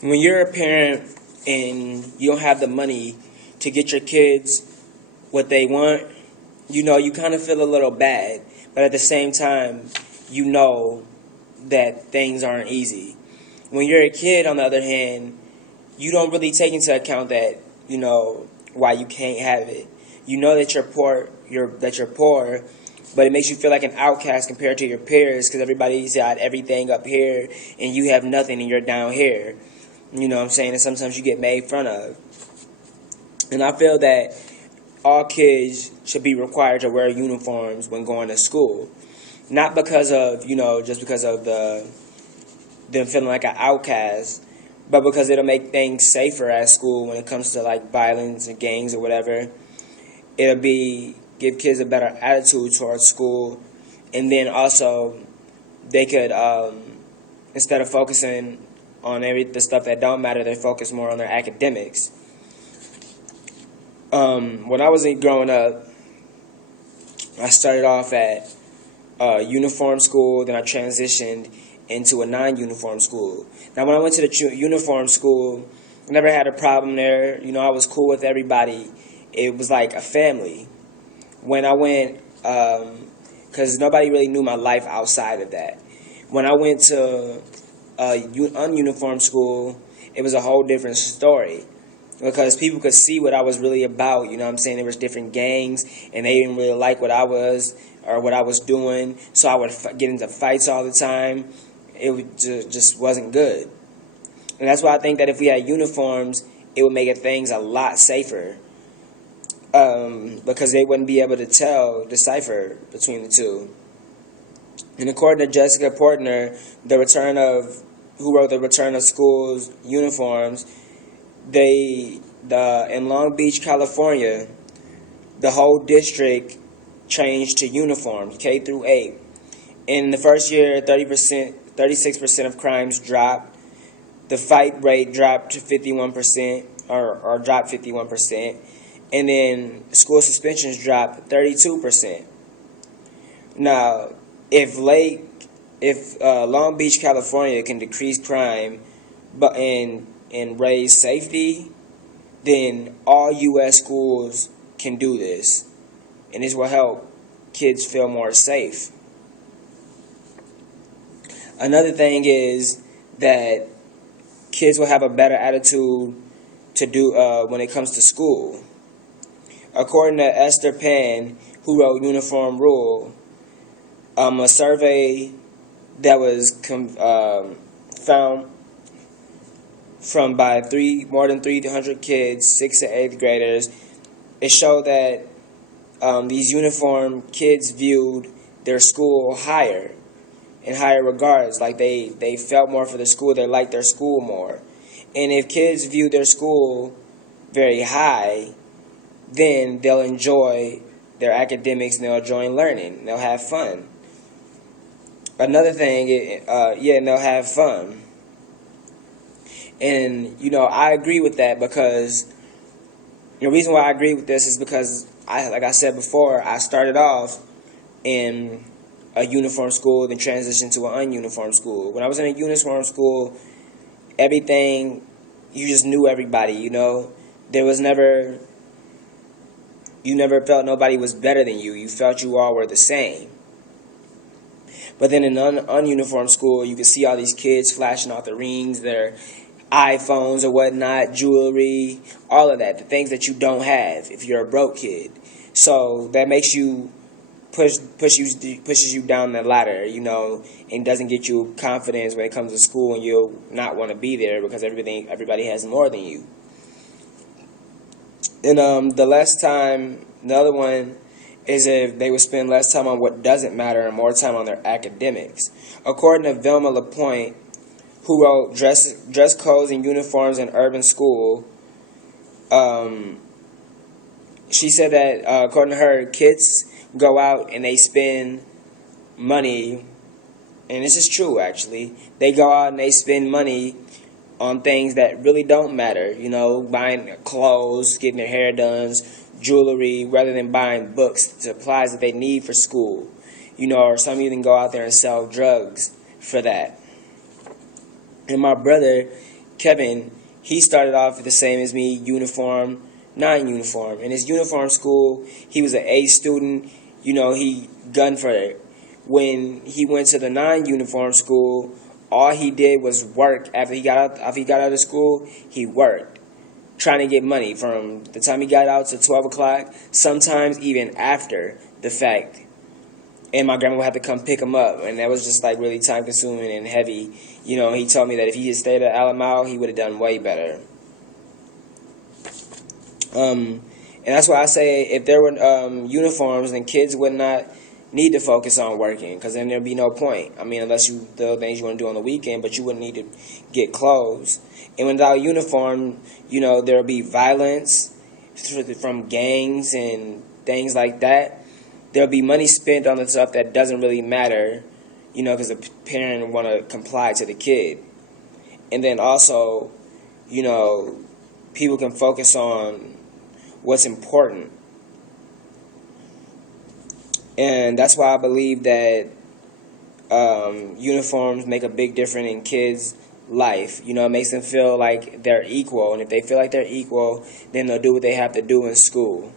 When you're a parent and you don't have the money to get your kids what they want, you kind of feel a little bad. But at the same time, you know that things aren't easy. When you're a kid, on the other hand, you don't really take into account that, why you can't have it. You know that you're poor, but it makes you feel like an outcast compared to your peers because everybody's got everything up here and you have nothing and you're down here. You know what I'm saying? And sometimes you get made fun of. And I feel that all kids should be required to wear uniforms when going to school. Not because of, just because of them feeling like an outcast, but because it'll make things safer at school when it comes to like violence and gangs or whatever. It'll give kids a better attitude towards school, and then also they could instead of focusing on the stuff that don't matter, they focus more on their academics. When I was growing up, I started off at uniform school, then I transitioned into a non-uniform school. Now, when I went to the uniform school, I never had a problem there. I was cool with everybody. It was like a family. When I went, because nobody really knew my life outside of that. When I went to ununiform school, it was a whole different story. Because people could see what I was really about, you know what I'm saying? There was different gangs, and they didn't really like what I was or what I was doing, so I would get into fights all the time. Just wasn't good. And that's why I think that if we had uniforms, it would make things a lot safer. Because they wouldn't be able to decipher between the two. And according to Jessica Portner, who wrote The Return of Schools Uniforms, in Long Beach, California, the whole district changed to uniforms, K through 8. In the first year, 36% of crimes dropped. The fight rate dropped to 51%, or dropped 51%. And then school suspensions dropped 32%. Now, if Long Beach, California can decrease crime, and raise safety, then all U.S. schools can do this, and this will help kids feel more safe. Another thing is that kids will have a better attitude to do when it comes to school. According to Esther Penn, who wrote Uniform Rule, a survey that was found by more than 300 kids, 6th to 8th graders, it showed that these uniform kids viewed their school in higher regards. Like they felt more for the school, they liked their school more. And if kids view their school very high, then they'll enjoy their academics and they'll enjoy learning. They'll have fun. Another thing, and they'll have fun. And, I agree with that because the reason why I agree with this is because, like I said before, I started off in a uniform school, then transitioned to an ununiform school. When I was in a uniform school, everything, you just knew everybody, There was you never felt nobody was better than you. You felt you all were the same. But then in an ununiform school, you could see all these kids flashing off the rings, their iPhones or whatnot, jewelry, all of that, the things that you don't have if you're a broke kid. So that makes you pushes you down the ladder, and doesn't get you confidence when it comes to school, and you'll not want to be there because everybody has more than you. And the other one is if they would spend less time on what doesn't matter and more time on their academics. According to Velma LaPointe, who wrote Dress Codes and Uniforms in Urban School, she said that, according to her, kids go out and they spend money, and this is true actually, they go out and they spend money on things that really don't matter, buying clothes, getting their hair done, jewelry, rather than buying books, supplies that they need for school, or some even go out there and sell drugs for that. And my brother, Kevin, he started off the same as me, uniform, non-uniform. In his uniform school, he was an A student. He gunned for it. When he went to the non-uniform school, all he did was work. After he got out of school, he worked, trying to get money from the time he got out to 12 o'clock, sometimes even after the fact. And my grandma would have to come pick him up, and that was just like really time consuming and heavy. He told me that if he had stayed at Alamo, he would have done way better. And that's why I say if there were uniforms, then kids would not need to focus on working, because then there'd be no point. I mean, unless the things you want to do on the weekend, but you wouldn't need to get clothes. And without uniform, there'll be violence from gangs and things like that. There'll be money spent on the stuff that doesn't really matter, because the parent want to comply to the kid. And then also, people can focus on what's important. And that's why I believe that uniforms make a big difference in kids' life. It makes them feel like they're equal. And if they feel like they're equal, then they'll do what they have to do in school.